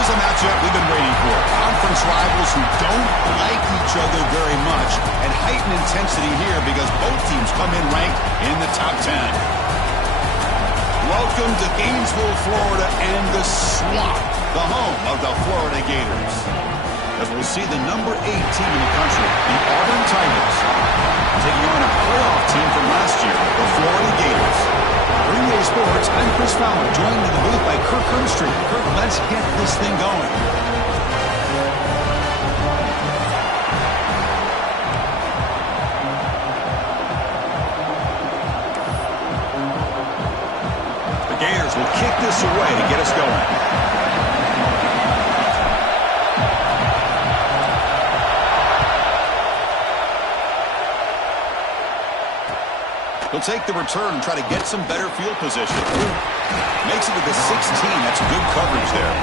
is a matchup we've been waiting for. Conference rivals who don't like each other very much, and heightened intensity here because both teams come in ranked in the top 10. Welcome to Gainesville, Florida, and the Swamp, the home of the Florida Gators. As we'll see the number 8 team in the country, the Auburn Tigers, taking on a playoff team from last year, the Florida Gators. Green Bay Sports, I'm Chris Fowler, joined in the booth by Kirk Herbstreit. Kirk, let's get this thing going. The Gators will kick this away to get us going. He'll take the return and try to get some better field position. Makes it to the 16. That's good coverage there.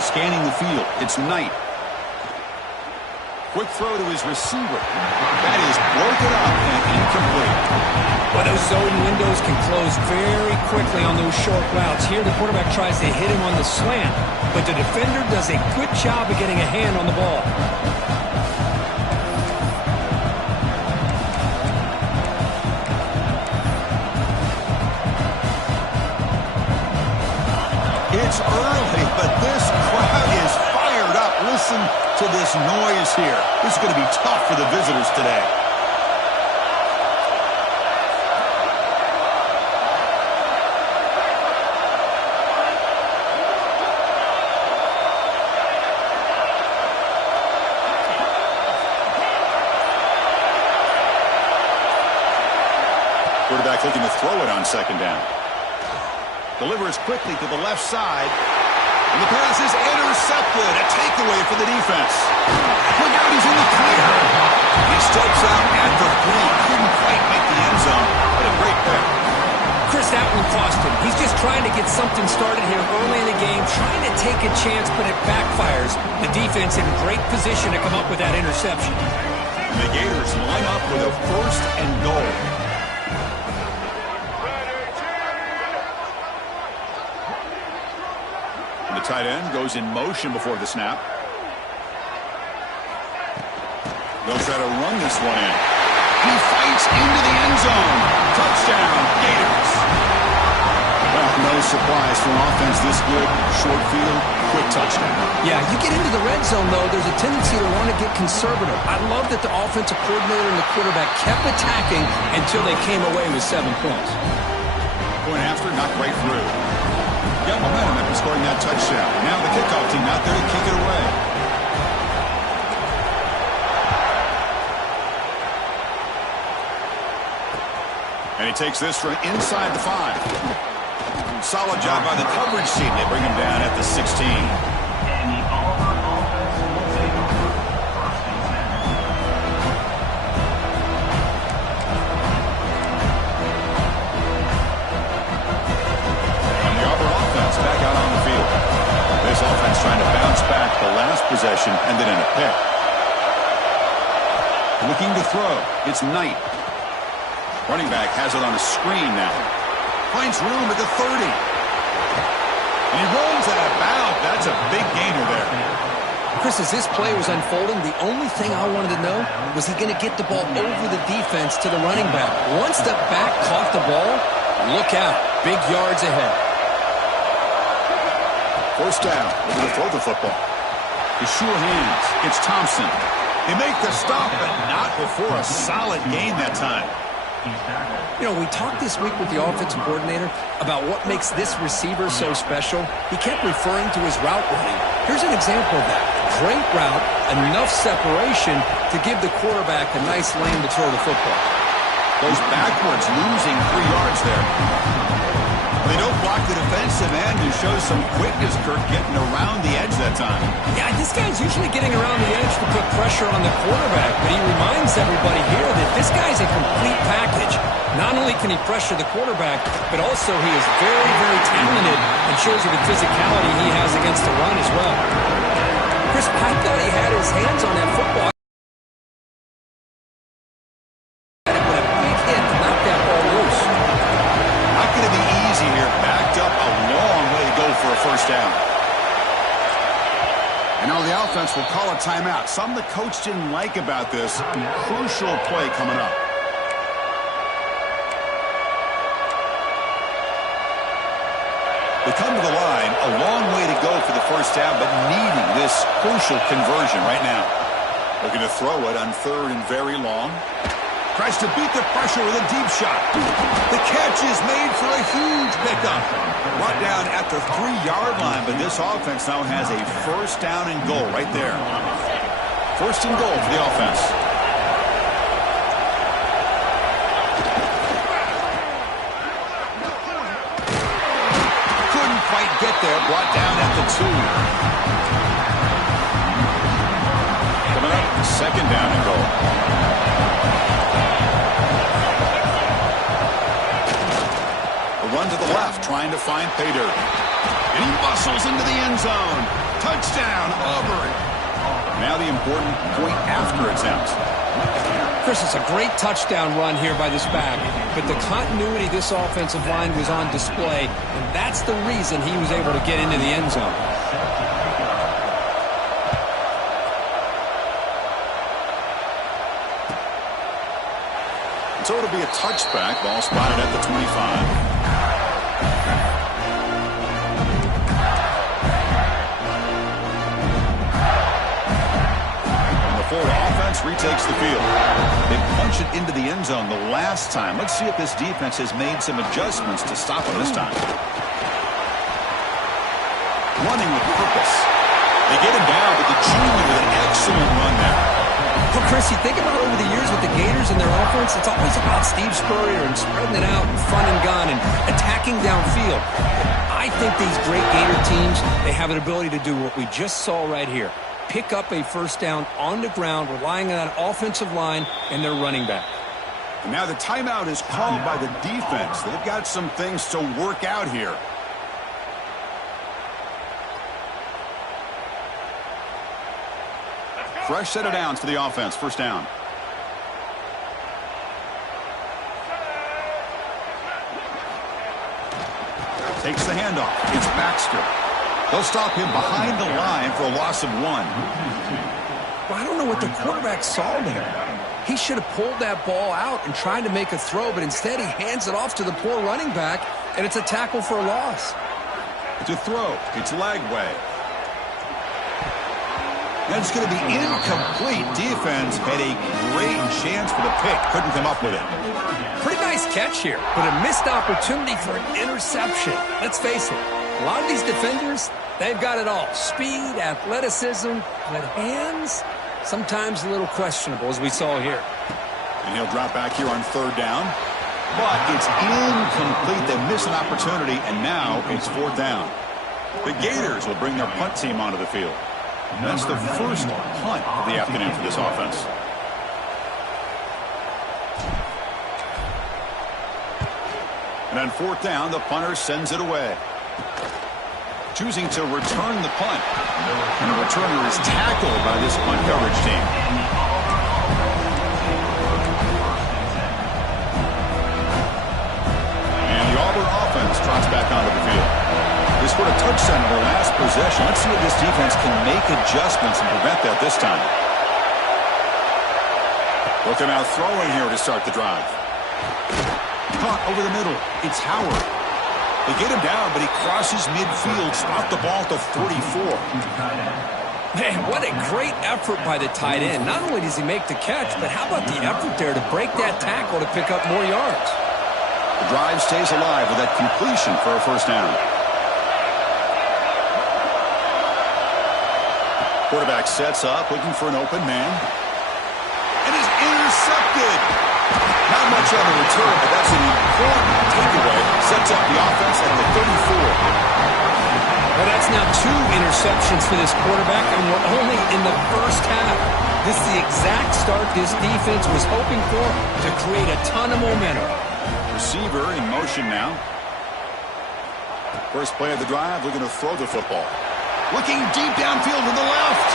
Scanning the field. It's Knight. Quick throw to his receiver. That is broken up and incomplete. Well, those zone windows can close very quickly on those short routes. Here, the quarterback tries to hit him on the slant, but the defender does a good job of getting a hand on the ball. It's early, but this crowd is fired up. Listen to this noise here. This is going to be tough for the visitors today. Quarterback looking to throw it on second down. Delivers quickly to the left side. And the pass is intercepted. A takeaway for the defense. Look out, he's in the clear. He steps out at the 3. Couldn't quite make the end zone, but a great pick. Chris, that one cost him. He's just trying to get something started here early in the game, trying to take a chance, but it backfires. The defense in great position to come up with that interception. And the Gators line up with a 1st and goal. The tight end goes in motion before the snap. They'll try to run this one in. He fights into the end zone. Touchdown, Gators. Well, no surprise for an offense this good. Short field, quick touchdown. Yeah, you get into the red zone, though, there's a tendency to want to get conservative. I love that the offensive coordinator and the quarterback kept attacking until they came away with 7 points. Going after, not right through. Got momentum after scoring that touchdown. Now the kickoff team out there to kick it away. And he takes this from inside the 5. Solid job by the coverage team. They bring him down at the 16. Offense trying to bounce back the last possession, ended in a pick. Looking to throw. It's Knight. Running back has it on a screen now. Finds room at the 30. And he rolls out of bounds. That's a big gainer there. Chris, as this play was unfolding, the only thing I wanted to know was he going to get the ball over the defense to the running back. Once the back caught the ball, look out. Big yards ahead. First down, over to throw the football. The sure hands. It's Thompson. They make the stop, but not before a solid gain that time. You know, we talked this week with the offensive coordinator about what makes this receiver so special. He kept referring to his route running. Here's an example of that. Great route, enough separation to give the quarterback a nice lane to throw the football. Goes backwards, losing 3 yards there. They don't block the defense, defensive end who shows some quickness, Kirk, getting around the edge that time. Yeah, this guy's usually getting around the edge to put pressure on the quarterback, but he reminds everybody here that this guy's a complete package. Not only can he pressure the quarterback, but also he is very, very talented and shows you the physicality he has against the run as well. Chris, I thought he had his hands on that football. First down. And now the offense will call a timeout. Something the coach didn't like about this. Crucial play coming up. They come to the line, a long way to go for the first down, but needing this crucial conversion right now. Looking to throw it on third and very long. Tries to beat the pressure with a deep shot. The catch is made for a huge pickup. Brought down at the 3-yard line, but this offense now has a first down and goal right there. First and goal for the offense. Couldn't quite get there. Brought down at the 2. Coming up, second down and goal. Run to the left, trying to find pay dirt. And he muscles into the end zone. Touchdown, Auburn. Now the important point after attempt. Chris, it's a great touchdown run here by this back, but the continuity of this offensive line was on display, and that's the reason he was able to get into the end zone. So it'll be a touchback. Ball spotted at the 25. Offense retakes the field. They punch it into the end zone the last time. Let's see if this defense has made some adjustments to stop him this time. Running with purpose. They get him down, but the junior with an excellent run there. Well, Chris, you think about over the years with the Gators and their offense, it's always about Steve Spurrier and spreading it out and fun and gun and attacking downfield. I think these great Gator teams, they have an ability to do what we just saw right here. Pick up a first down on the ground, relying on that offensive line and their running back. And now the timeout is called by the defense. They've got some things to work out here. Fresh set of downs for the offense. First down. Takes the handoff. It's Baxter. They'll stop him behind the line for a loss of 1. Well, I don't know what the quarterback saw there. He should have pulled that ball out and tried to make a throw, but instead he hands it off to the poor running back, and it's a tackle for a loss. It's a throw. It's Lagway. That's going to be incomplete. Defense had a great chance for the pick. Couldn't come up with it. Pretty nice catch here, but a missed opportunity for an interception. Let's face it, a lot of these defenders, they've got it all. Speed, athleticism, but hands, sometimes a little questionable, as we saw here. And he'll drop back here on third down. But it's incomplete. They miss an opportunity, and now it's fourth down. The Gators will bring their punt team onto the field. That's the first punt of the afternoon for this offense. And on fourth down, the punter sends it away. Choosing to return the punt. And the returner is tackled by this punt coverage team. And the Auburn offense trots back onto the field. They scored a touchdown in their last possession. Let's see if this defense can make adjustments and prevent that this time. Looking out throwing here to start the drive. Caught over the middle. It's Howard. They get him down, but he crosses midfield. Spot the ball to 44. Man, what a great effort by the tight end. Not only does he make the catch, but how about the effort there to break that tackle to pick up more yards? The drive stays alive with that completion for a first down. Quarterback sets up, looking for an open man. And is intercepted. Not much on the return, but that's an important takeaway. Sets up the offense at the 34. Well, that's now 2 interceptions for this quarterback, and we're only in the first half. This is the exact start this defense was hoping for to create a ton of momentum. Receiver in motion now. First play of the drive, looking to throw the football. Looking deep downfield to the left.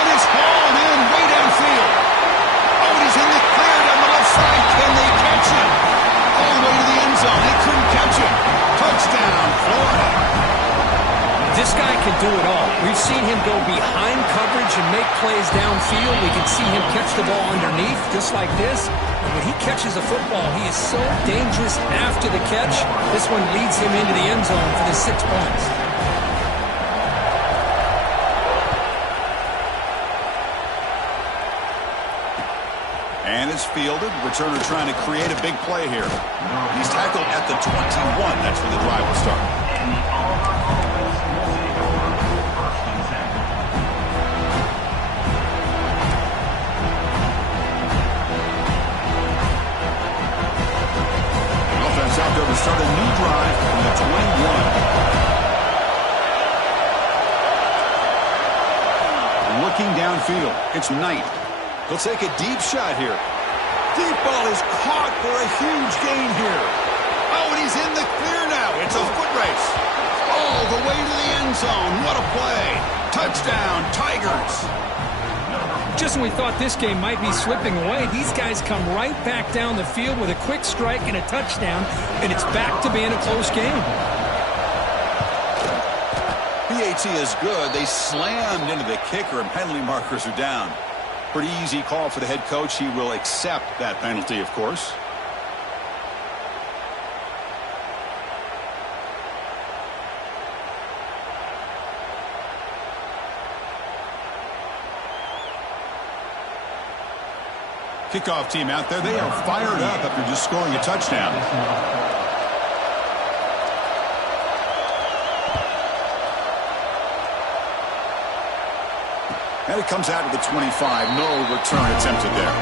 And it's hauled in way downfield. Oh, he's in the clear down the left side. Can they catch him? All the way to the end zone. They couldn't catch him. Touchdown, Florida. This guy can do it all. We've seen him go behind coverage and make plays downfield. We can see him catch the ball underneath just like this. And when he catches a football, he is so dangerous after the catch. This one leads him into the end zone for the 6 points. And it's fielded. Returner trying to create a big play here. He's tackled at the 21. That's where the drive will start. Offense out there to start a new drive from the 21. Looking downfield. It's Knight. He'll take a deep shot here. Deep ball is caught for a huge gain here. Oh, and he's in the clear now. It's a foot race. All the way to the end zone. What a play. Touchdown, Tigers. Just when we thought this game might be slipping away, these guys come right back down the field with a quick strike and a touchdown, and it's back to being a close game. PAT is good. They slammed into the kicker, and penalty markers are down. Pretty easy call for the head coach. He will accept that penalty, of course. Kickoff team out there. They are fired up after just scoring a touchdown. And it comes out to the 25. No return attempted there.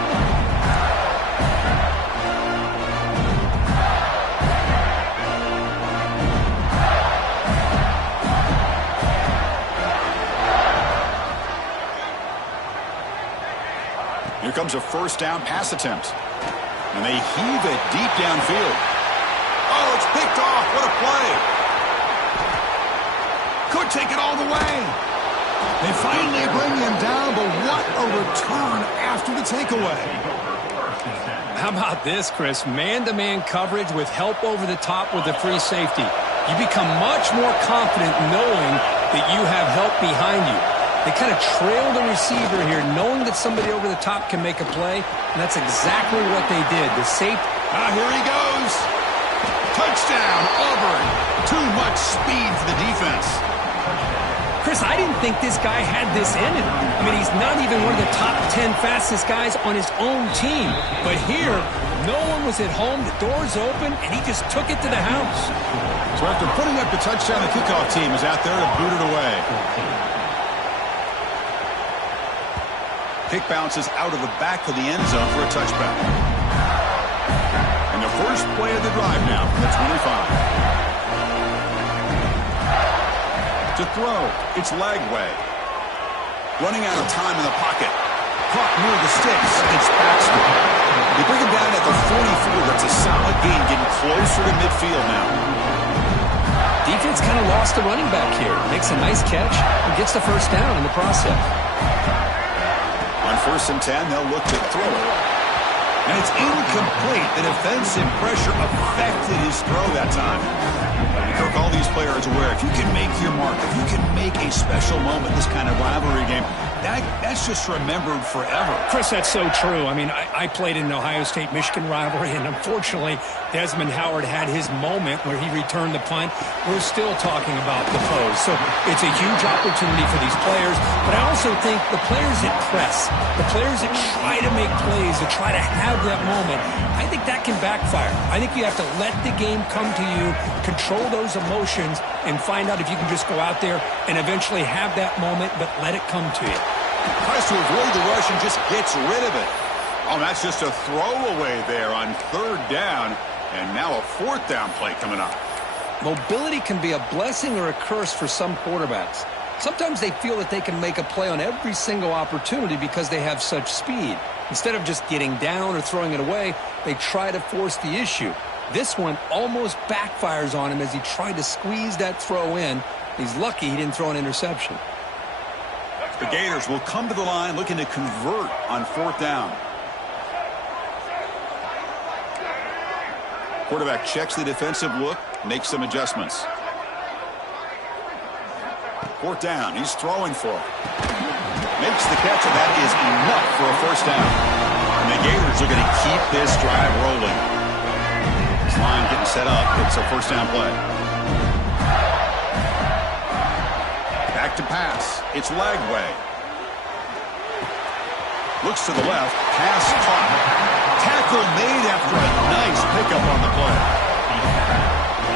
Here comes a first down pass attempt. And they heave it deep downfield. Oh, it's picked off. What a play. Could take it all the way. They finally bring him down, but what a return after the takeaway. How about this, Chris? Man-to-man coverage with help over the top with the free safety. You become much more confident knowing that you have help behind you. They kind of trail the receiver here, knowing that somebody over the top can make a play, and that's exactly what they did. The safety. Here he goes. Touchdown, Auburn. Too much speed for the defense. Chris, I didn't think this guy had this in him. I mean, he's not even one of the top 10 fastest guys on his own team. But here, no one was at home, the door's open, and he just took it to the house. So after putting up the touchdown, the kickoff team is out there to boot it away. Kick bounces out of the back of the end zone for a touchback. And the first play of the drive now from the 25. To throw, it's Lagway. Running out of time in the pocket. Caught near the sticks. It's Baxter. They bring him down at the 44. That's a solid gain, getting closer to midfield now. Defense kind of lost the running back here. Makes a nice catch and gets the first down in the process. On 1st and 10, they'll look to throw it. And it's incomplete. The defensive pressure affected his throw that time. Kirk, all these players aware, if you can make your mark, if you can make a special moment, this kind of rivalry game, that's just remembered forever. Chris, that's so true. I mean, I played in an Ohio State-Michigan rivalry, and unfortunately, Desmond Howard had his moment where he returned the punt. We're still talking about the pose. So it's a huge opportunity for these players, but I also think the players that press, the players that try to make plays, that try to have that moment, I think that can backfire. I think you have to let the game come to you, control those emotions, and find out if you can just go out there and eventually have that moment, but let it come to you. Tries to avoid the rush and just gets rid of it. Oh, that's just a throwaway there on 3rd down, and now a 4th down play coming up. Mobility can be a blessing or a curse for some quarterbacks. Sometimes they feel that they can make a play on every single opportunity because they have such speed. Instead of just getting down or throwing it away, they try to force the issue. This one almost backfires on him as he tried to squeeze that throw in. He's lucky he didn't throw an interception. The Gators will come to the line looking to convert on 4th down. Quarterback checks the defensive look, makes some adjustments. 4th down, he's throwing for it. Makes the catch, and that is enough for a 1st down. And the Gators are going to keep this drive rolling. This line getting set up. It's a 1st down play. Back to pass. It's Lagway. Looks to the left. Pass caught. Tackle made after a nice pickup on the play.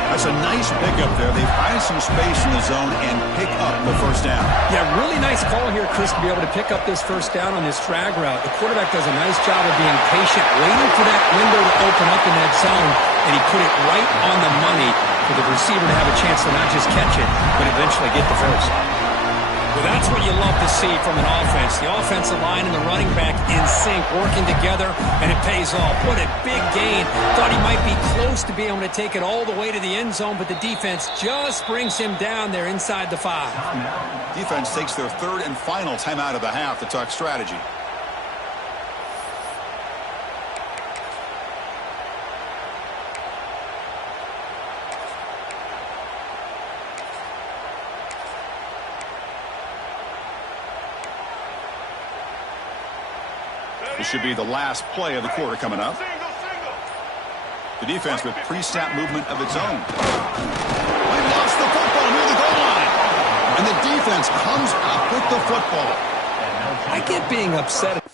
That's a nice pickup there. They find some space in the zone and pick up the 1st down. Yeah, really nice call here, Chris, to be able to pick up this 1st down on this drag route. The quarterback does a nice job of being patient, waiting for that window to open up in that zone, and he put it right on the money for the receiver to have a chance to not just catch it, but eventually get the first. Well, that's what you love to see from an offense. The offensive line and the running back in sync, working together, and it pays off. What a big gain. Thought he might be close to being able to take it all the way to the end zone, but the defense just brings him down there inside the 5. Defense takes their 3rd and final timeout of the half to talk strategy. This should be the last play of the quarter coming up. The defense with pre-snap movement of its own. They lost the football near the goal line. And the defense comes up with the football. I get being upset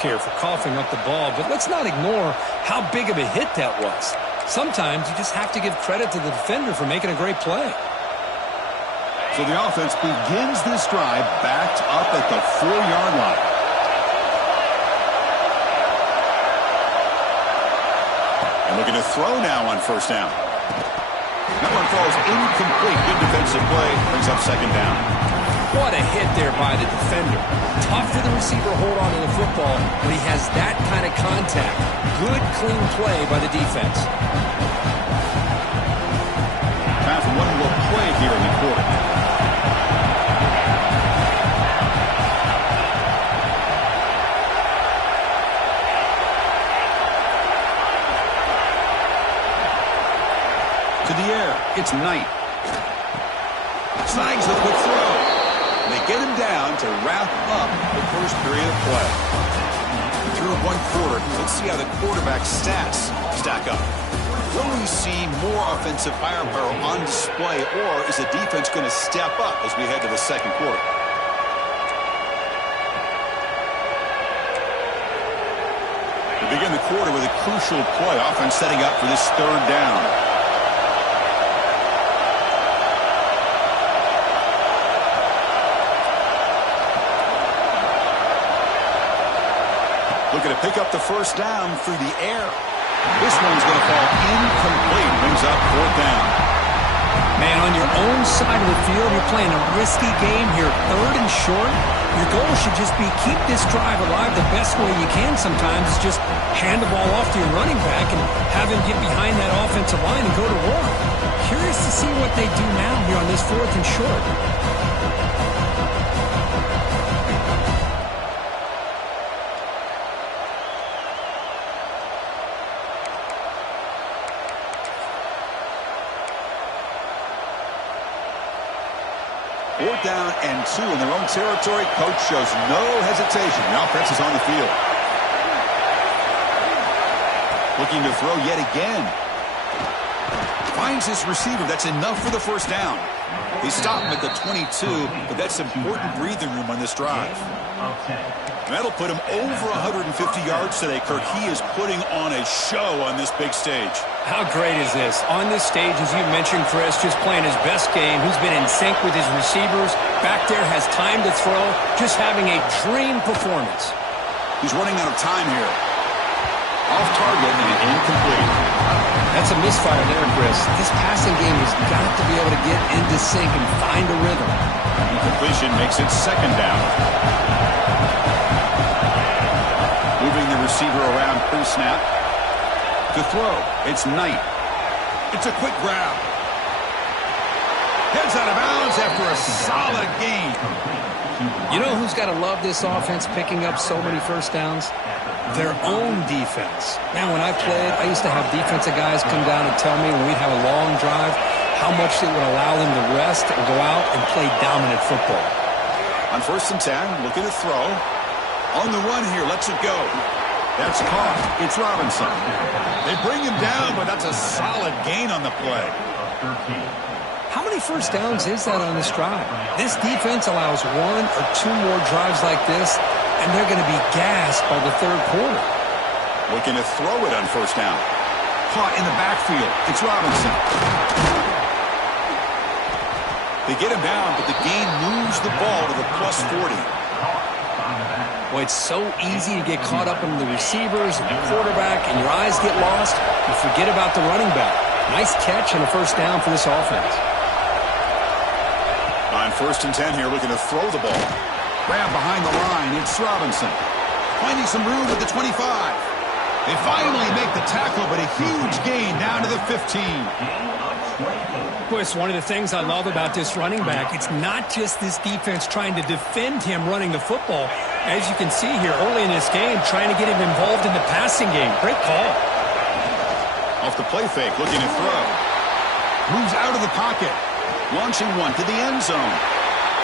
here for coughing up the ball, but let's not ignore how big of a hit that was. Sometimes you just have to give credit to the defender for making a great play. So the offense begins this drive backed up at the 4-yard line. And looking to throw now on 1st down. That one falls incomplete. Good defensive play. Brings up 2nd down. What a hit there by the defender. Tough for the receiver to hold on to the football when he has that kind of contact. Good, clean play by the defense. Time for one more play here in the quarter. To the air. It's Knight. Snags the quick throw. And they get him down to wrap up the 1st period of play. Through 1 quarter, let's see how the quarterback's stats stack up. Will we see more offensive firepower on display, or is the defense going to step up as we head to the 2nd quarter? We begin the quarter with a crucial play. Offense setting up for this 3rd down. Looking to pick up the 1st down through the air. This one's going to fall incomplete. Brings up 4th down. Man, on your own side of the field, you're playing a risky game here. 3rd and short. Your goal should just be keep this drive alive the best way you can sometimes. Just hand the ball off to your running back and have him get behind that offensive line and go to work. Curious to see what they do now here on this 4th and short. 4th down and 2 in their own territory. Coach shows no hesitation. The offense is on the field. Looking to throw yet again. Finds his receiver. That's enough for the 1st down. He stopped him at the 22, but that's important breathing room on this drive. And that'll put him over 150 yards today, Kirk. He is putting on a show on this big stage. How great is this? On this stage, as you mentioned, Chris, just playing his best game. He's been in sync with his receivers. Back there, has time to throw. Just having a dream performance. He's running out of time here. Off target and incomplete. That's a misfire there, Chris. This passing game has got to be able to get into sync and find a rhythm. Completion makes it second down. Moving the receiver around pre-snap. To throw, it's Knight. It's a quick grab. Heads out of bounds after a solid gain. You know who's got to love this offense picking up so many first downs? Their own defense. Man, when I played, I used to have defensive guys come down and tell me when we'd have a long drive how much it would allow them to rest and go out and play dominant football. On 1st and 10, looking to throw. On the run here, lets it go. That's caught. It's Robinson. They bring him down, but that's a solid gain on the play. How many first downs is that on this drive? This defense allows 1 or 2 more drives like this, and they're going to be gassed by the 3rd quarter. Looking to throw it on 1st down. Caught in the backfield. It's Robinson. They get him down, but the gain moves the ball to the +40. Boy, it's so easy to get caught up in the receivers and the quarterback, and your eyes get lost. You forget about the running back. Nice catch and a 1st down for this offense. On 1st and 10 here, looking to throw the ball. Grab behind the line. It's Robinson. Finding some room at the 25. They finally make the tackle, but a huge gain down to the 15. Boy, it's one of the things I love about this running back. It's not just this defense trying to defend him running the football. As you can see here early in this game, trying to get him involved in the passing game. Great call. Off the play fake, looking to throw. Moves out of the pocket. Launching one to the end zone.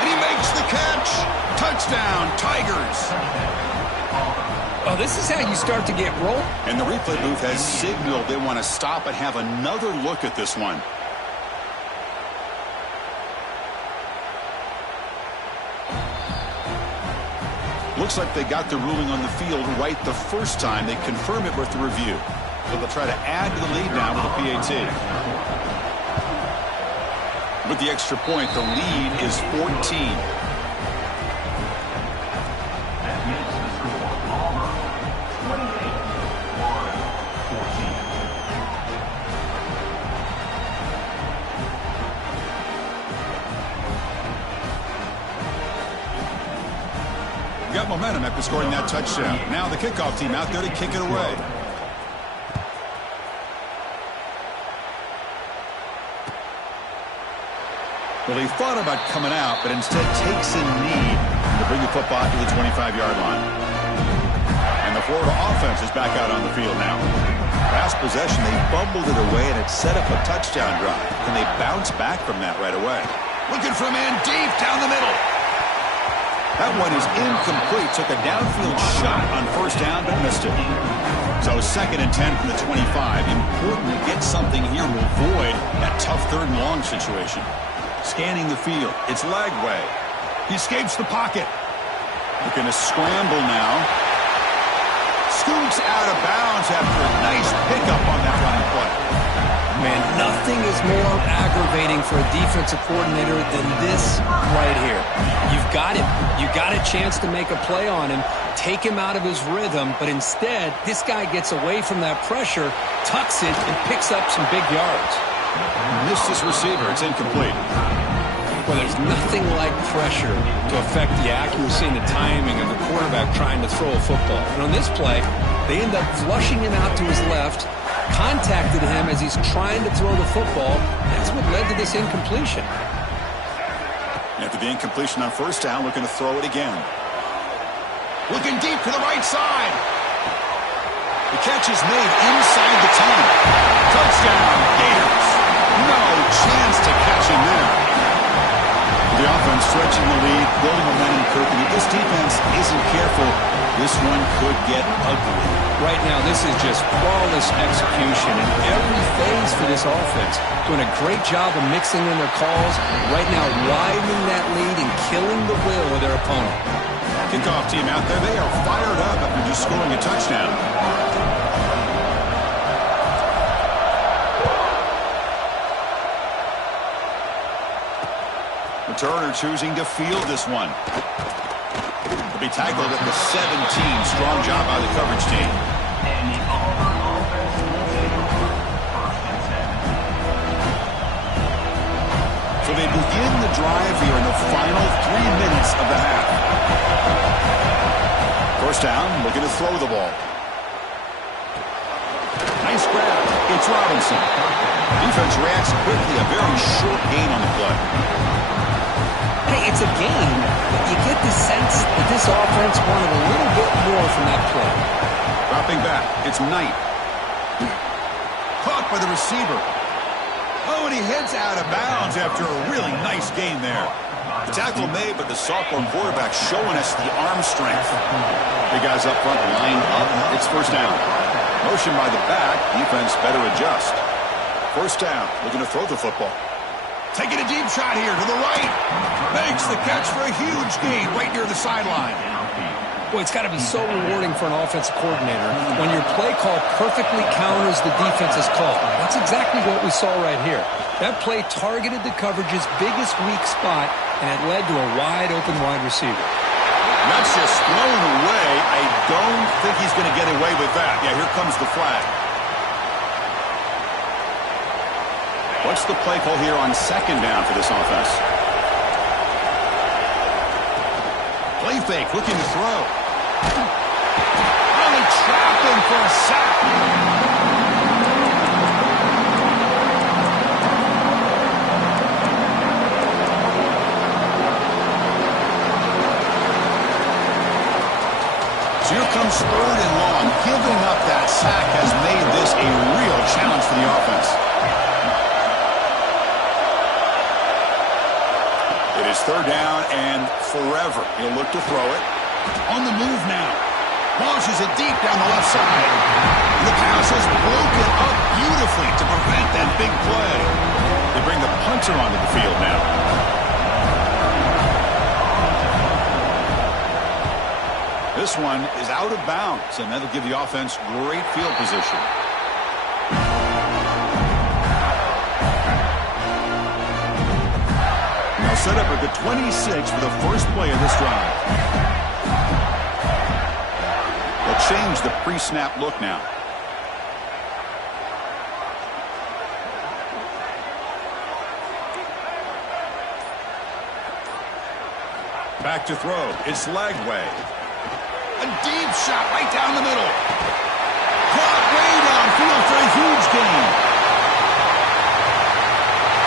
And he makes the catch. Touchdown, Tigers. Oh, this is how you start to get rolled. And the replay booth has signaled they want to stop and have another look at this one. Looks like they got the ruling on the field right the first time. They confirm it with the review. So they'll try to add to the lead now with a PAT. With the extra point, the lead is 14. Got momentum after scoring that touchdown. Now the kickoff team out there to kick it away. Well, he thought about coming out, but instead takes a knee to bring the football to the 25-yard line. And the Florida offense is back out on the field now. Last possession, they bumbled it away, and it set up a touchdown drive. And they bounce back from that right away. Looking for a man deep down the middle. That one is incomplete. Took a downfield shot on 1st down, but missed it. So 2nd and 10 from the 25. Important to get something here to avoid that tough 3rd and long situation. Scanning the field. It's Lagway. He escapes the pocket. Looking to scramble now. Scoots out of bounds after a nice pickup on that running play. Man, nothing is more aggravating for a defensive coordinator than this right here. You've got him. You got a chance to make a play on him, take him out of his rhythm, but instead, this guy gets away from that pressure, tucks it, and picks up some big yards. Missed his receiver. It's incomplete. Well, there's nothing like pressure to affect the accuracy and the timing of the quarterback trying to throw a football. And on this play, they end up flushing him out to his left, contacted him as he's trying to throw the football. That's what led to this incompletion. After the incompletion on 1st down, looking to throw it again. Looking deep to the right side. The catch is made inside the 10. Touchdown, Gators. No chance to catch him there. The offense stretching the lead, building momentum, Kirk. And if this defense isn't careful, this one could get ugly. Right now, this is just flawless execution in every phase for this offense. Doing a great job of mixing in their calls. Right now, widening that lead and killing the will of their opponent. Kickoff team out there, they are fired up after just scoring a touchdown. Turner choosing to field this one. He'll be tackled at the 17. Strong job by the coverage team. So they begin the drive here in the final 3 minutes of the half. First down, looking to throw the ball. Nice grab. It's Robinson. Defense reacts quickly. A very short gain on the play. Hey, it's a gain, but you get the sense that this offense wanted a little bit more from that play. Dropping back. It's Knight. Caught by the receiver. Oh, and he heads out of bounds after a really nice gain there. The tackle made, but the sophomore quarterback showing us the arm strength. Big guys up front lined up. It's first down. Motion by the back. Defense better adjust. First down. Looking to throw the football. Taking a deep shot here to the right. Makes the catch for a huge gain right near the sideline. Boy, it's got to be so rewarding for an offensive coordinator when your play call perfectly counters the defense's call. That's exactly what we saw right here. That play targeted the coverage's biggest weak spot, and it led to a wide-open wide receiver. That's just thrown away. I don't think he's going to get away with that. Yeah, here comes the flag. What's the play call here on second down for this offense? Play fake, looking to throw. Really trapped him for a sack. So here comes third and long. Giving up that sack has made this a real challenge for the offense. It is third down and forever. He'll look to throw it. On the move now. Launches it deep down the left side. The pass is broken up beautifully to prevent that big play. They bring the punter onto the field now. This one is out of bounds, and that'll give the offense great field position. Now set up at the 26 for the first play of this drive. They'll change the pre-snap look now. Back to throw. It's Lagway. A deep shot right down the middle. Caught way downfield for a huge gain.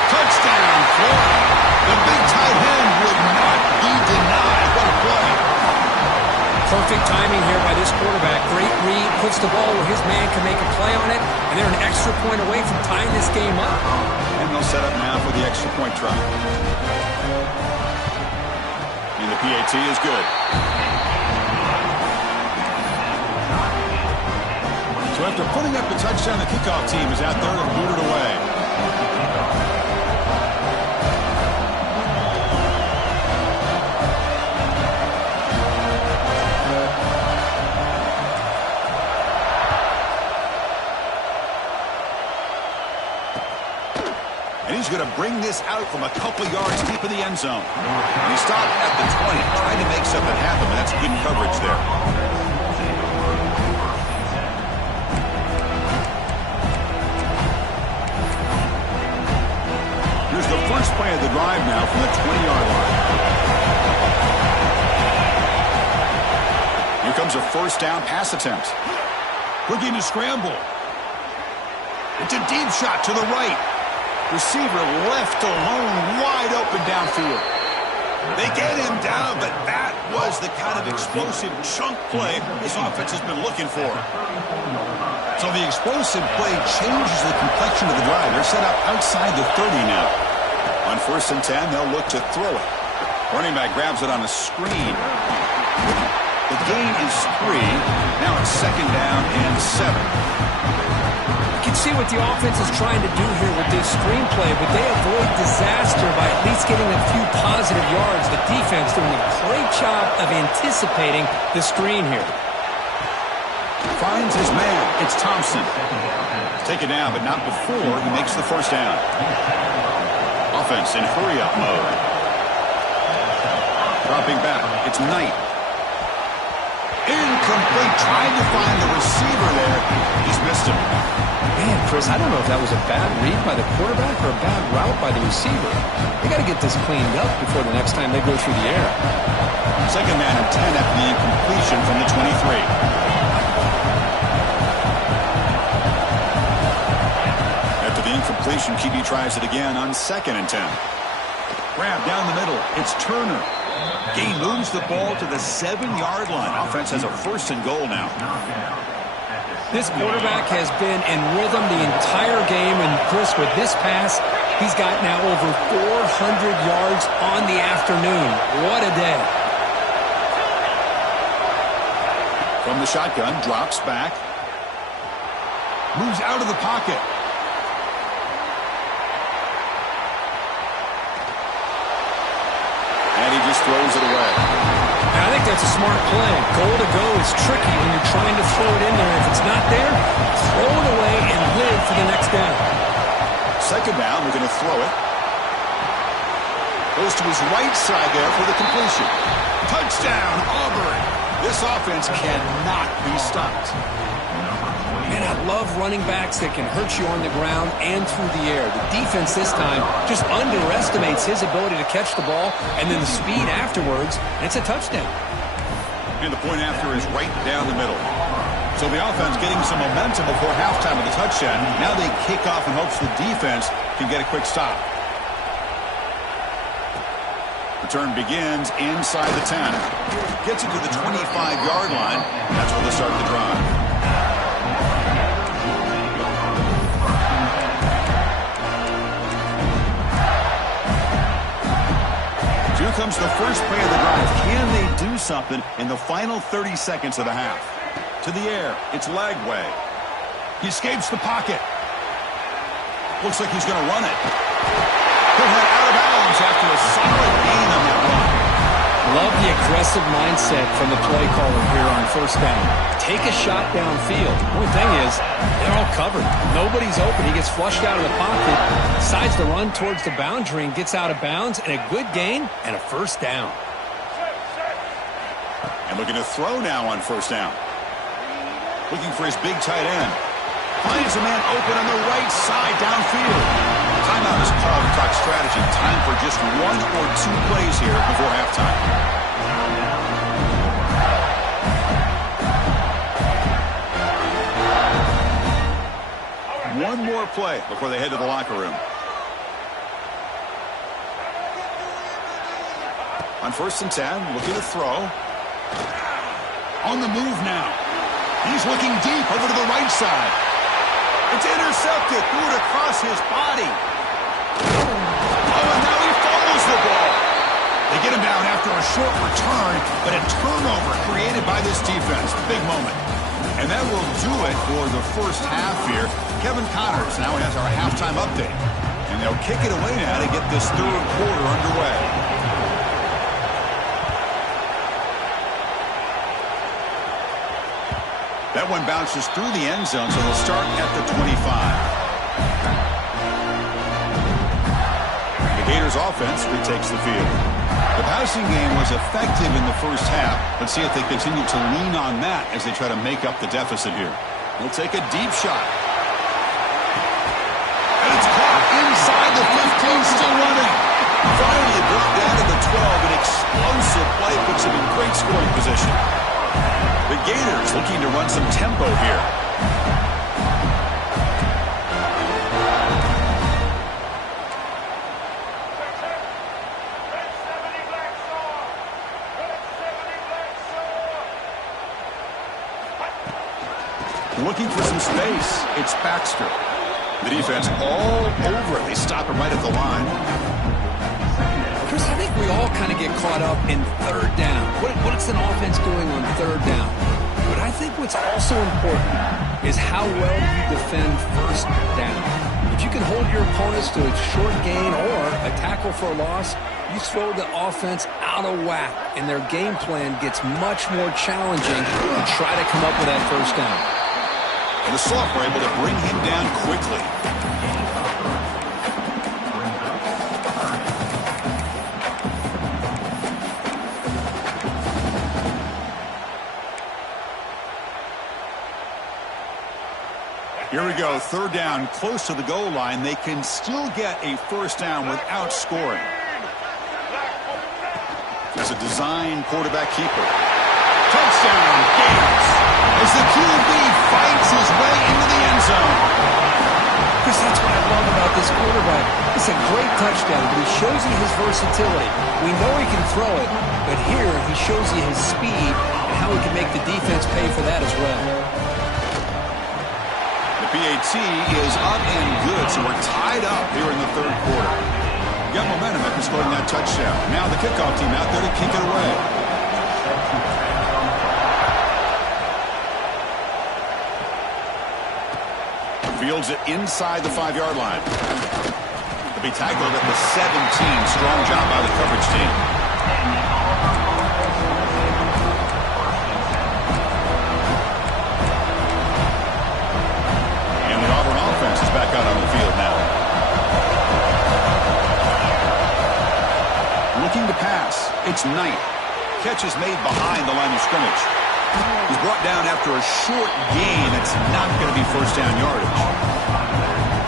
Touchdown, Florida. The big tight end would not be denied. What a play. Perfect timing here by this quarterback. Great read, puts the ball where his man can make a play on it, and they're an extra point away from tying this game up. And they'll set up now for the extra point try. And the PAT is good. So after putting up the touchdown, the kickoff team is out there and booted away. And he's going to bring this out from a couple yards deep in the end zone. And he stopped at the 20, trying to make something happen, but that's good coverage there. Here's the first play of the drive now from the 20-yard line. Here comes a first down pass attempt. Looking to scramble. It's a deep shot to the right. Receiver left alone, wide open downfield. They get him down, but that was the kind of explosive chunk play this offense has been looking for. So the explosive play changes the complexion of the drive. They're set up outside the 30 now. On first and 10, they'll look to throw it. Running back grabs it on a screen. The gain is 3. Now it's second down and 7. You can see what the offense is trying to do here with this screenplay, but they avoid disaster by at least getting a few positive yards. The defense doing a great job of anticipating the screen here. Finds his man. It's Thompson. Take it down, but not before he makes the first down. Offense in hurry-up mode. Dropping back. It's Knight. Incomplete. Trying to find the receiver there. He's missed him. Man, Chris, I don't know if that was a bad read by the quarterback or a bad route by the receiver. They got to get this cleaned up before the next time they go through the air. Second man and 10 after the incompletion from the 23. After the incompletion, QB tries it again on 2nd and 10. Grab down the middle. It's Turner. He moves the ball to the 7-yard line. Offense has a 1st and goal now. This quarterback has been in rhythm the entire game, and Chris, with this pass, he's got now over 400 yards on the afternoon. What a day. From the shotgun, drops back. Moves out of the pocket. And he just throws it away. I think that's a smart play. Goal to go is tricky when you're trying to throw it in there. If it's not there, throw it away and live for the next down. Second down, we're going to throw it. Goes to his right side there for the completion. Touchdown, Auburn. This offense cannot be stopped. Man, I love running backs that can hurt you on the ground and through the air. The defense this time just underestimates his ability to catch the ball, and then the speed afterwards, and it's a touchdown. And the point after is right down the middle. So the offense getting some momentum before halftime with the touchdown. Now they kick off in hopes the defense can get a quick stop. Return begins inside the 10. Gets it to the 25-yard line. That's where they start the drive. Here comes the first play of the drive. Can they do something in the final 30 seconds of the half? To the air. It's Lagway. He escapes the pocket. Looks like he's going to run it. He'll head out of bounds after a solid gain on that run. Love the aggressive mindset from the play caller here on 1st down. Take a shot downfield. The only thing is, they're all covered. Nobody's open. He gets flushed out of the pocket, decides to run towards the boundary and gets out of bounds, and a good gain and a 1st down. And looking to throw now on 1st down. Looking for his big tight end. Finds a man open on the right side downfield. Timeout is called to talk strategy. Time for just 1 or 2 plays here before halftime. One more play before they head to the locker room. On 1st and 10, looking to throw. On the move now. He's looking deep over to the right side. It's intercepted. Threw it across his body. Oh, and now he fumbles the ball. They get him down after a short return, but a turnover created by this defense. Big moment. And that will do it for the first half here. Kevin Connors now has our halftime update. And they'll kick it away now to get this 3rd quarter underway. That one bounces through the end zone, so they'll start at the 25. The Gators offense retakes the field. The passing game was effective in the first half. Let's see if they continue to lean on that as they try to make up the deficit here. They'll take a deep shot. And it's caught inside the 15, still running. Finally brought down to the 12. An explosive play puts him in great scoring position. The Gators looking to run some tempo here. Looking for some space. It's Baxter. The defense all over it. They stop him right at the line. Chris, I think we all kind of get caught up in 3rd down. What's an offense doing on 3rd down? But I think what's also important is how well you defend 1st down. If you can hold your opponents to a short gain or a tackle for a loss, you throw the offense out of whack, and their game plan gets much more challenging to try to come up with that 1st down. And the Soft were able to bring him down quickly. Here we go. Third down, close to the goal line. They can still get a first down without scoring. There's a design quarterback keeper. Touchdown, Gators, as the QB fights his way into the end zone. Chris, that's what I love about this quarterback. It's a great touchdown, but he shows you his versatility. We know he can throw it, but here he shows you his speed and how he can make the defense pay for that as well. The PAT is up and good, so we're tied up here in the third quarter. Got momentum after scoring that touchdown. Now the kickoff team out there to kick it away. Fields it inside the 5-yard line. He'll be tackled at the 17. Strong job by the coverage team. And the Auburn offense is back out on the field now. Looking to pass. It's Knight. Catch is made behind the line of scrimmage. He's brought down after a short gain. That's not going to be first down yardage.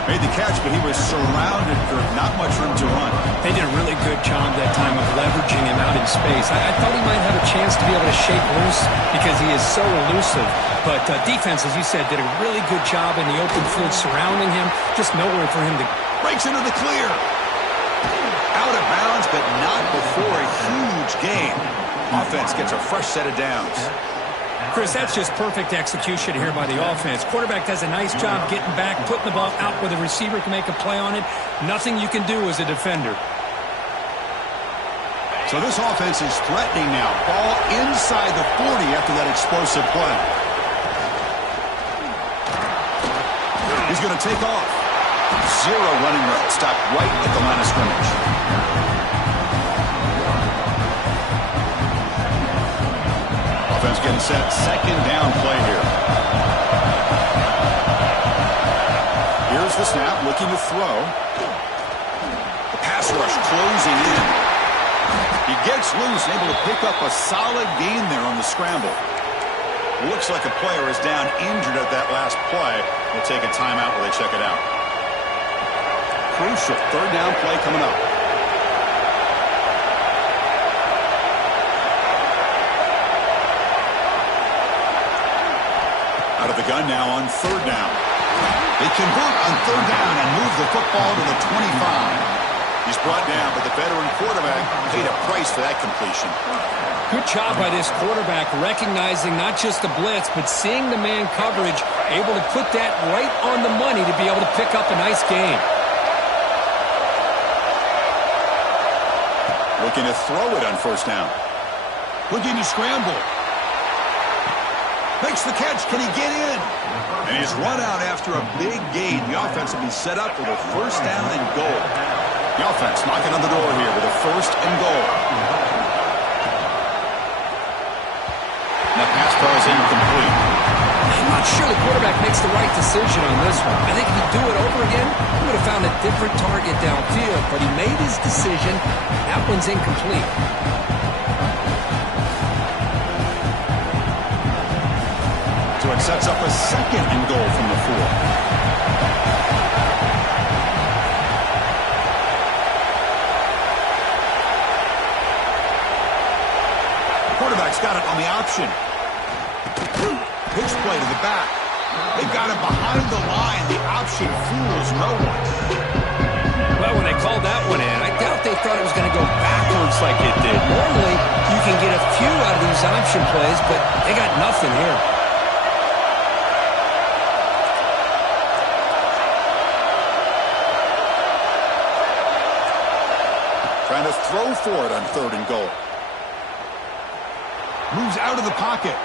Made the catch, but he was surrounded for not much room to run. They did a really good job that time of leveraging him out in space. I thought he might have a chance to be able to shake loose because he is so elusive. But defense, as you said, did a really good job in the open field surrounding him. Just nowhere for him to... Breaks into the clear. Out of bounds, but not before a huge gain. Offense gets a fresh set of downs. Chris, that's just perfect execution here by the offense. Quarterback does a nice job getting back, putting the ball out where the receiver can make a play on it. Nothing you can do as a defender. So this offense is threatening now. Ball inside the 40 after that explosive play. He's going to take off. Zero running route. Stop right at the line of scrimmage. Offense getting set. Second down play here. Here's the snap. Looking to throw. The pass rush closing in. He gets loose, able to pick up a solid gain there on the scramble. Looks like a player is down injured at that last play. We'll take a timeout while they check it out. Crucial third down play coming up. Out of the gun now on third down. They convert on third down and move the football to the 25. He's brought down, but the veteran quarterback paid a price for that completion. Good job by this quarterback recognizing not just the blitz, but seeing the man coverage, able to put that right on the money to be able to pick up a nice gain. Looking to throw it on first down. Looking to scramble. Makes the catch. Can he get in? And he's run out after a big gain. The offense will be set up with a first down and goal. The offense knocking on the door here with a first and goal. That pass throw is incomplete. I'm not sure the quarterback makes the right decision on this one. I think if he'd do it over again, he would have found a different target downfield. But he made his decision. That one's incomplete. So it sets up a second and goal from the 4. Quarterback's got it on the option. Pitch play to the back. They've got him behind the line. The option fools no one. Well, when they called that one in, I doubt they thought it was going to go backwards like it did. Normally, you can get a few out of these option plays, but they got nothing here. Trying to throw for it on third and goal. Moves out of the pocket.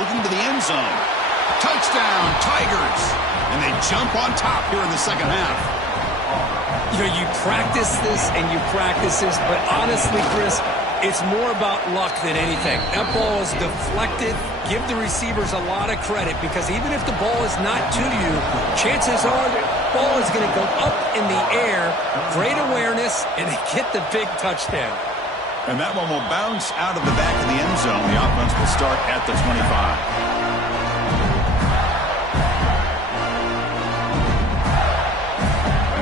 Looking to the end zone. Touchdown, Tigers. And they jump on top here in the second half. You know, you practice this and you practice this, but honestly, Chris, it's more about luck than anything. That ball is deflected. Give the receivers a lot of credit because even if the ball is not to you, chances are the ball is going to go up in the air. Great awareness, and they get the big touchdown. And that one will bounce out of the back of the end zone. The offense will start at the 25.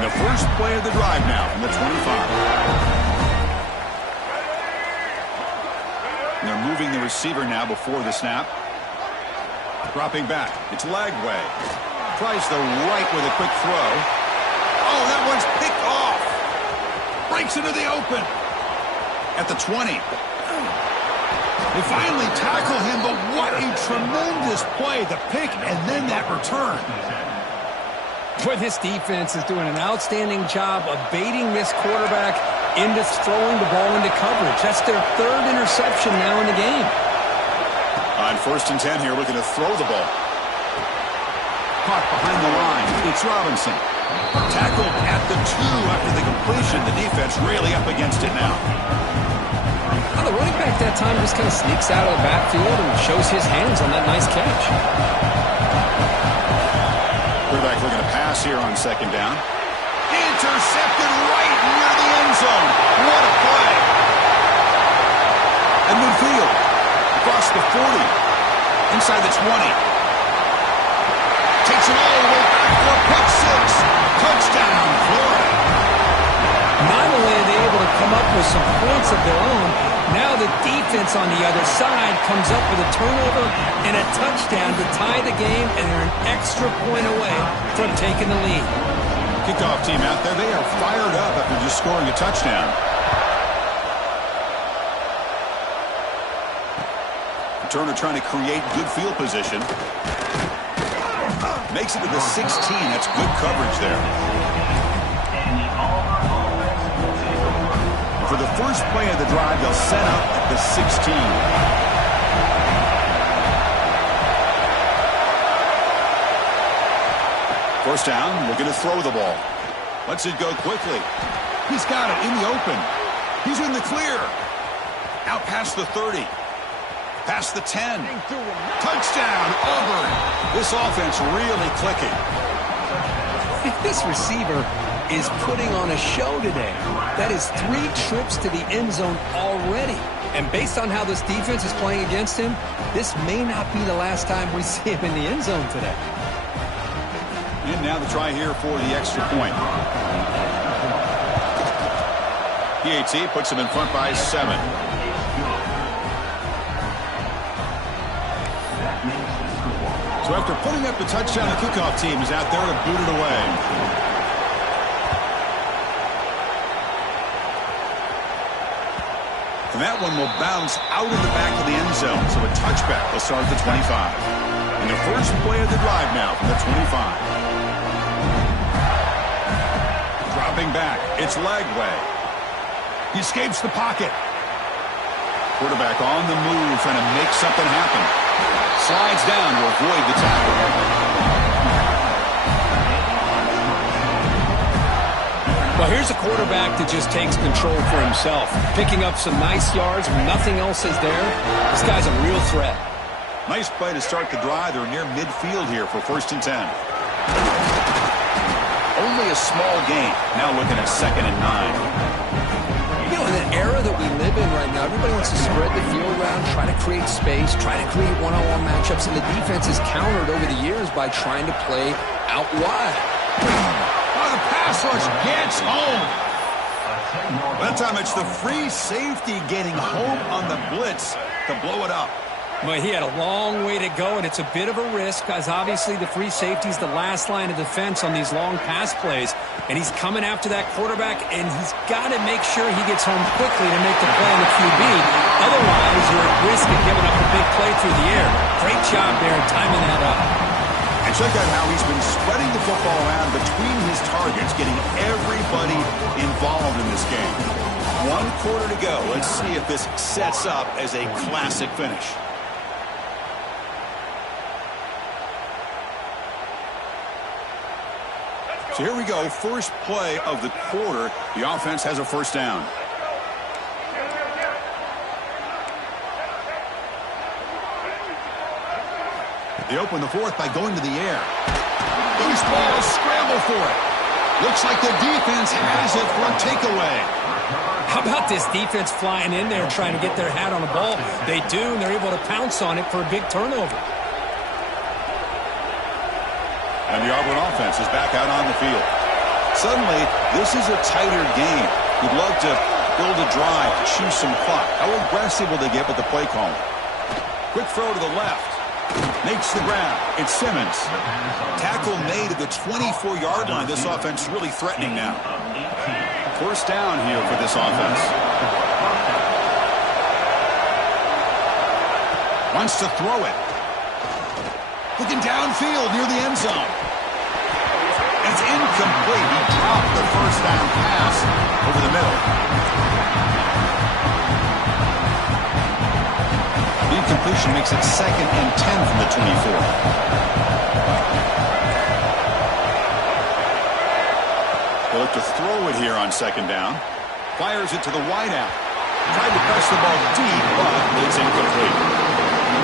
And the first play of the drive now from the 25. And they're moving the receiver now before the snap. Dropping back. It's Lagway. Tries the right with a quick throw. Oh, that one's picked off. Breaks into the open. At the 20. They finally tackle him, but what a tremendous play. The pick and then that return. Boy, this defense is doing an outstanding job of baiting this quarterback into throwing the ball into coverage. That's their third interception now in the game. On 1st and 10 here, looking to throw the ball. Caught behind the line. It's Robinson. Tackled at the 2 after the completion. The defense really up against it now. The running back that time just kind of sneaks out of the backfield and shows his hands on that nice catch. Quarterback looking to pass here on 2nd down. Intercepted right near the end zone. What a play. And midfield. Across the 40. Inside the 20. Takes it all the way back for a pick 6. Touchdown, Florida. Not only are they able to come up with some points of their own, now the defense on the other side comes up with a turnover and a touchdown to tie the game, and they're an extra point away from taking the lead. Kickoff team out there, they are fired up after just scoring a touchdown. Turner trying to create good field position. Makes it to the 16. That's good coverage there. For the first play of the drive, they'll set up at the 16. First down, looking to throw the ball. Lets it go quickly. He's got it in the open. He's in the clear. Out past the 30. Past the 10. Touchdown, Auburn. This offense really clicking. This receiver is putting on a show today. That is 3 trips to the end zone already. And based on how this defense is playing against him, this may not be the last time we see him in the end zone today. And now the try here for the extra point. PAT puts him in front by 7. So after putting up the touchdown, the kickoff team is out there to boot it away. And that one will bounce out of the back of the end zone. So a touchback will start at the 25. And the first play of the drive now from the 25. Dropping back, it's Lagway. He escapes the pocket. Quarterback on the move, trying to make something happen. Slides down to avoid the tackle. Well, here's a quarterback that just takes control for himself. Picking up some nice yards when nothing else is there. This guy's a real threat. Nice play to start the drive. They're near midfield here for 1st and 10. Only a small gain. Now looking at 2nd and 9. You know, in the era that we live in right now, everybody wants to spread the field around, try to create space, try to create one-on-one matchups, and the defense is countered over the years by trying to play out wide. Oh, the pass rush gets home. That time it's the free safety getting home on the blitz to blow it up. Well, he had a long way to go, and it's a bit of a risk because obviously the free safety is the last line of defense on these long pass plays. And he's coming after that quarterback, and he's got to make sure he gets home quickly to make the play on the QB. Otherwise, you're at risk of giving up a big play through the air. Great job there timing that up. And check out how he's been spreading the football around between his targets, getting everybody involved in this game. 1 quarter to go. Let's see if this sets up as a classic finish. So here we go, first play of the quarter. The offense has a first down. They open the 4th by going to the air. Loose ball, scramble for it. Looks like the defense has it for a takeaway. How about this defense flying in there trying to get their hat on the ball? They do, and they're able to pounce on it for a big turnover. And the Auburn offense is back out on the field. Suddenly, this is a tighter game. You'd love to build a drive, choose some clock. How aggressive will they get with the play calling? Quick throw to the left. Makes the grab. It's Simmons. Tackle made at the 24-yard line. This offense really threatening now. First down here for this offense. Wants to throw it. Looking downfield near the end zone. It's incomplete. He dropped the first down pass over the middle. The incompletion makes it 2nd and 10 from the 24. They'll look to throw it here on 2nd down. Fires it to the wideout. Tried to press the ball deep, but it's incomplete.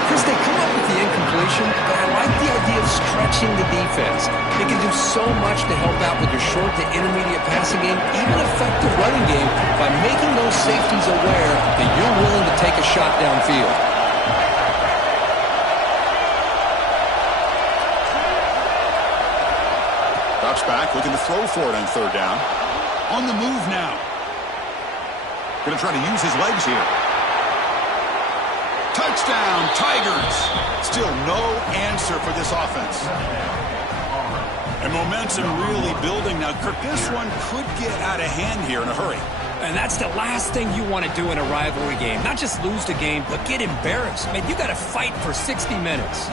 Chris, they come up with the incompletion, but I like the idea of stretching the defense. It can do so much to help out with your short to intermediate passing game, even effective running game, by making those safeties aware that you're willing to take a shot downfield. Drops back, looking to throw for it on 3rd down. On the move now. Going to try to use his legs here. Touchdown, Tigers. Still no answer for this offense. And momentum really building now. Kirk, this one could get out of hand here in a hurry. And that's the last thing you want to do in a rivalry game. Not just lose the game, but get embarrassed. Man, you got to fight for 60 minutes.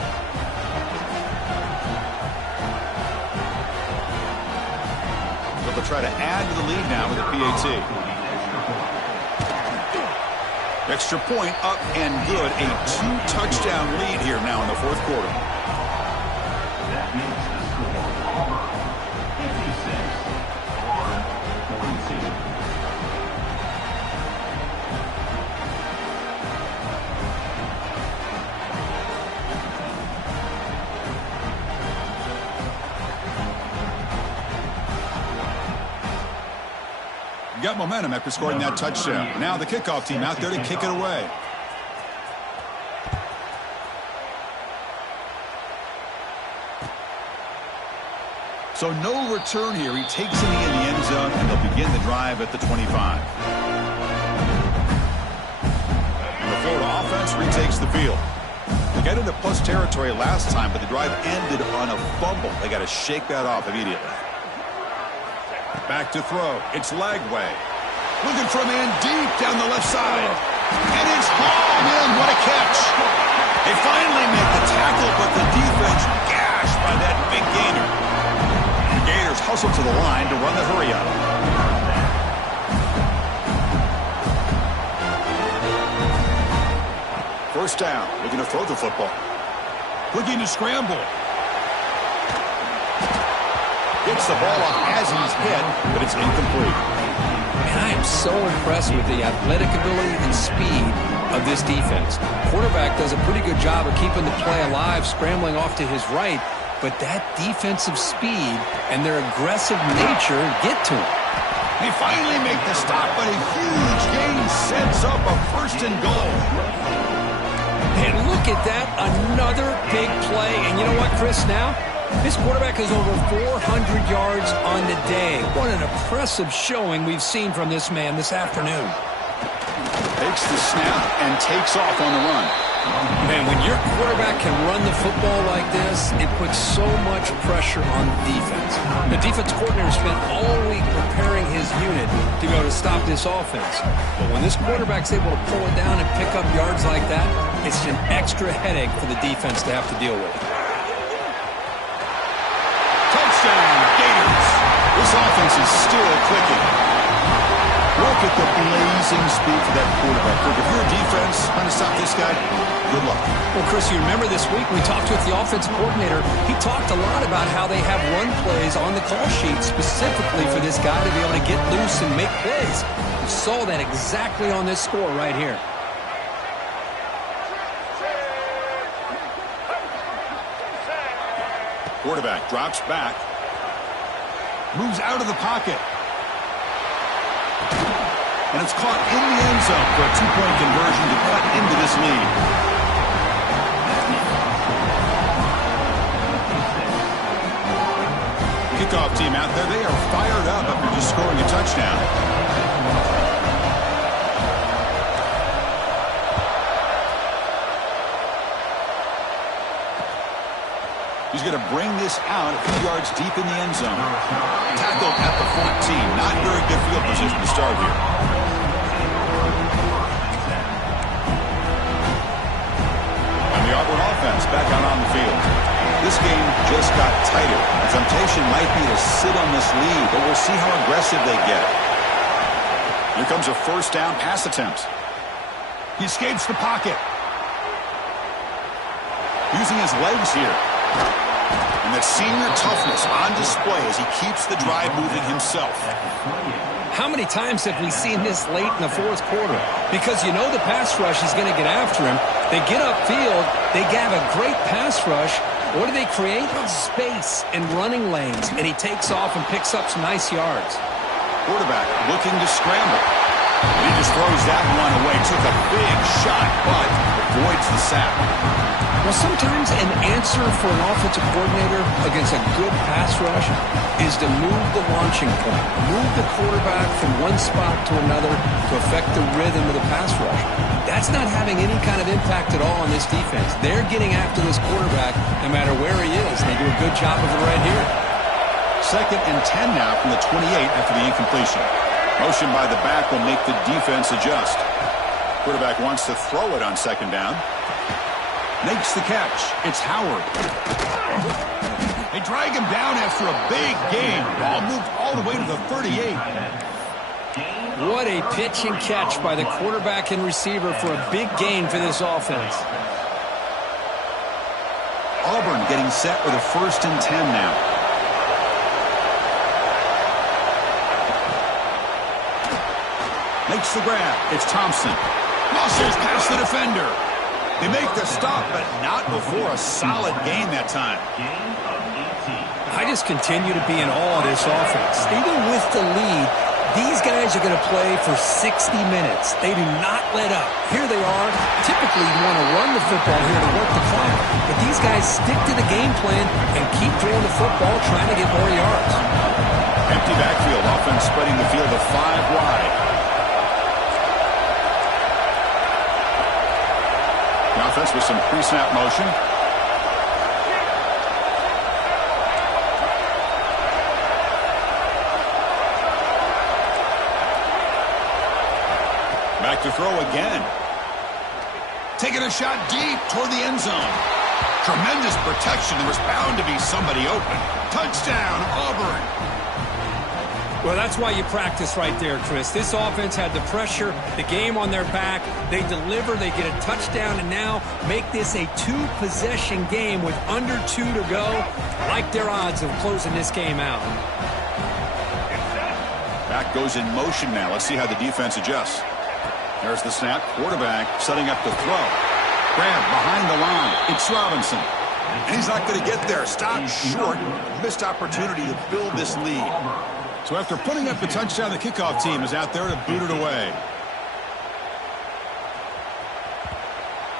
So they'll try to add to the lead now with a PAT. Extra point up and good. A 2-touchdown lead here now in the 4th quarter. Got momentum after scoring that touchdown. Now the kickoff team out there to kick it away. So no return here. He takes it in the end zone, and they'll begin the drive at the 25. And the Florida offense retakes the field. They got into plus territory last time, but the drive ended on a fumble. They got to shake that off immediately. Back to throw. It's Lagway. Looking for a man deep down the left side. And it's hauled in. What a catch. They finally make the tackle, but the defense gashed by that big gainer. The Gators hustle to the line to run the hurry up. First down. Looking to throw the football. Looking to scramble. Gets the ball off as he's hit, but it's incomplete. And I am so impressed with the athletic ability and speed of this defense. Quarterback does a pretty good job of keeping the play alive, scrambling off to his right, but that defensive speed and their aggressive nature get to him. They finally make the stop, but a huge gain sets up a 1st and goal. And look at that, another big play. And you know what, Chris, now? This quarterback has over 400 yards on the day. What an impressive showing we've seen from this man this afternoon. Takes the snap and takes off on the run. Man, when your quarterback can run the football like this, it puts so much pressure on the defense. The defense coordinator spent all week preparing his unit to be able to stop this offense. But when this quarterback's able to pull it down and pick up yards like that, it's an extra headache for the defense to have to deal with. Touchdown, Gators. This offense is still clicking. Look at the blazing speed for that quarterback. If you're a defense trying to stop this guy, good luck. Well, Chris, you remember this week we talked with the offensive coordinator. He talked a lot about how they have run plays on the call sheet specifically for this guy to be able to get loose and make plays. We saw that exactly on this score right here. Quarterback drops back. Moves out of the pocket. And it's caught in the end zone for a 2-point conversion to cut into this lead. Kickoff team out there, they are fired up. scoring a touchdown. He's going to bring this out a few yards deep in the end zone. Tackled at the 14. Not very good field position to start here. And the Auburn offense back out on the field. This game just got tighter. The temptation might be to sit on this lead, but we'll see how aggressive they get. Here comes a first down pass attempt. He escapes the pocket. Using his legs here. And that senior toughness on display as he keeps the drive moving himself. How many times have we seen this late in the fourth quarter? Because you know the pass rush is going to get after him. They get upfield. They have a great pass rush. What do they create? Space and running lanes. And he takes off and picks up some nice yards. Quarterback looking to scramble. He just throws that one away. Took a big shot, but avoids the sack. Well, sometimes an answer for an offensive coordinator against a good pass rush is to move the launching point, move the quarterback from one spot to another to affect the rhythm of the pass rush. That's not having any kind of impact at all on this defense. They're getting after this quarterback no matter where he is. They do a good job of it right here. 2nd and 10 now from the 28 after the incompletion. Motion by the back will make the defense adjust. Quarterback wants to throw it on 2nd down. Makes the catch. It's Howard. They drag him down after a big gain. Ball moved all the way to the 38. What a pitch and catch by the quarterback and receiver for a big gain for this offense. Auburn getting set with a 1st and 10 now. Makes the grab. It's Thompson. Muscles past the defender. They make the stop, but not before a solid gain that time. I just continue to be in awe of this offense. Even with the lead, these guys are going to play for 60 minutes. They do not let up. Here they are. Typically, you want to run the football here to work the clock. But these guys stick to the game plan and keep throwing the football, trying to get more yards. Empty backfield. Offense spreading the field to 5 wide. The offense with some pre-snap motion. Back to throw again. Taking a shot deep toward the end zone. Tremendous protection. There was bound to be somebody open. Touchdown, Auburn. Well, that's why you practice right there, Chris. This offense had the pressure, the game on their back. They deliver, they get a touchdown, and now make this a 2-possession game with under 2 to go. I like their odds of closing this game out. Back goes in motion now. Let's see how the defense adjusts. There's the snap. Quarterback setting up the throw. Grab behind the line. It's Robinson. And he's not going to get there. Stop short. Missed opportunity to build this lead. So after putting up the touchdown, the kickoff team is out there to boot it away.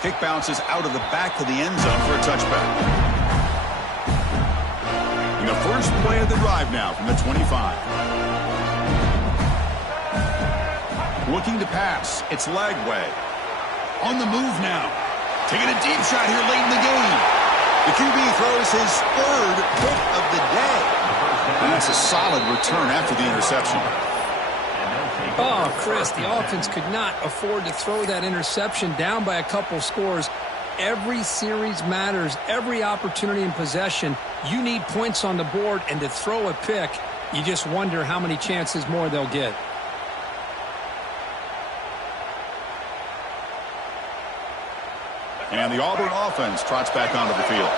Kick bounces out of the back to the end zone for a touchback. And the first play of the drive now from the 25. Looking to pass. It's Lagway. On the move now. Taking a deep shot here late in the game. The QB throws his 3rd pick of the day. And that's a solid return after the interception. Oh, Chris, the offense could not afford to throw that interception down by a couple scores. Every series matters. Every opportunity in possession. You need points on the board, and to throw a pick, you just wonder how many chances more they'll get. And the Auburn offense trots back onto the field.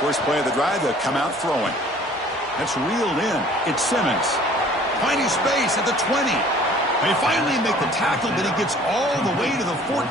First play of the drive, they'll come out throwing. That's reeled in. It's Simmons. Finding space at the 20. They finally make the tackle, but he gets all the way to the 14.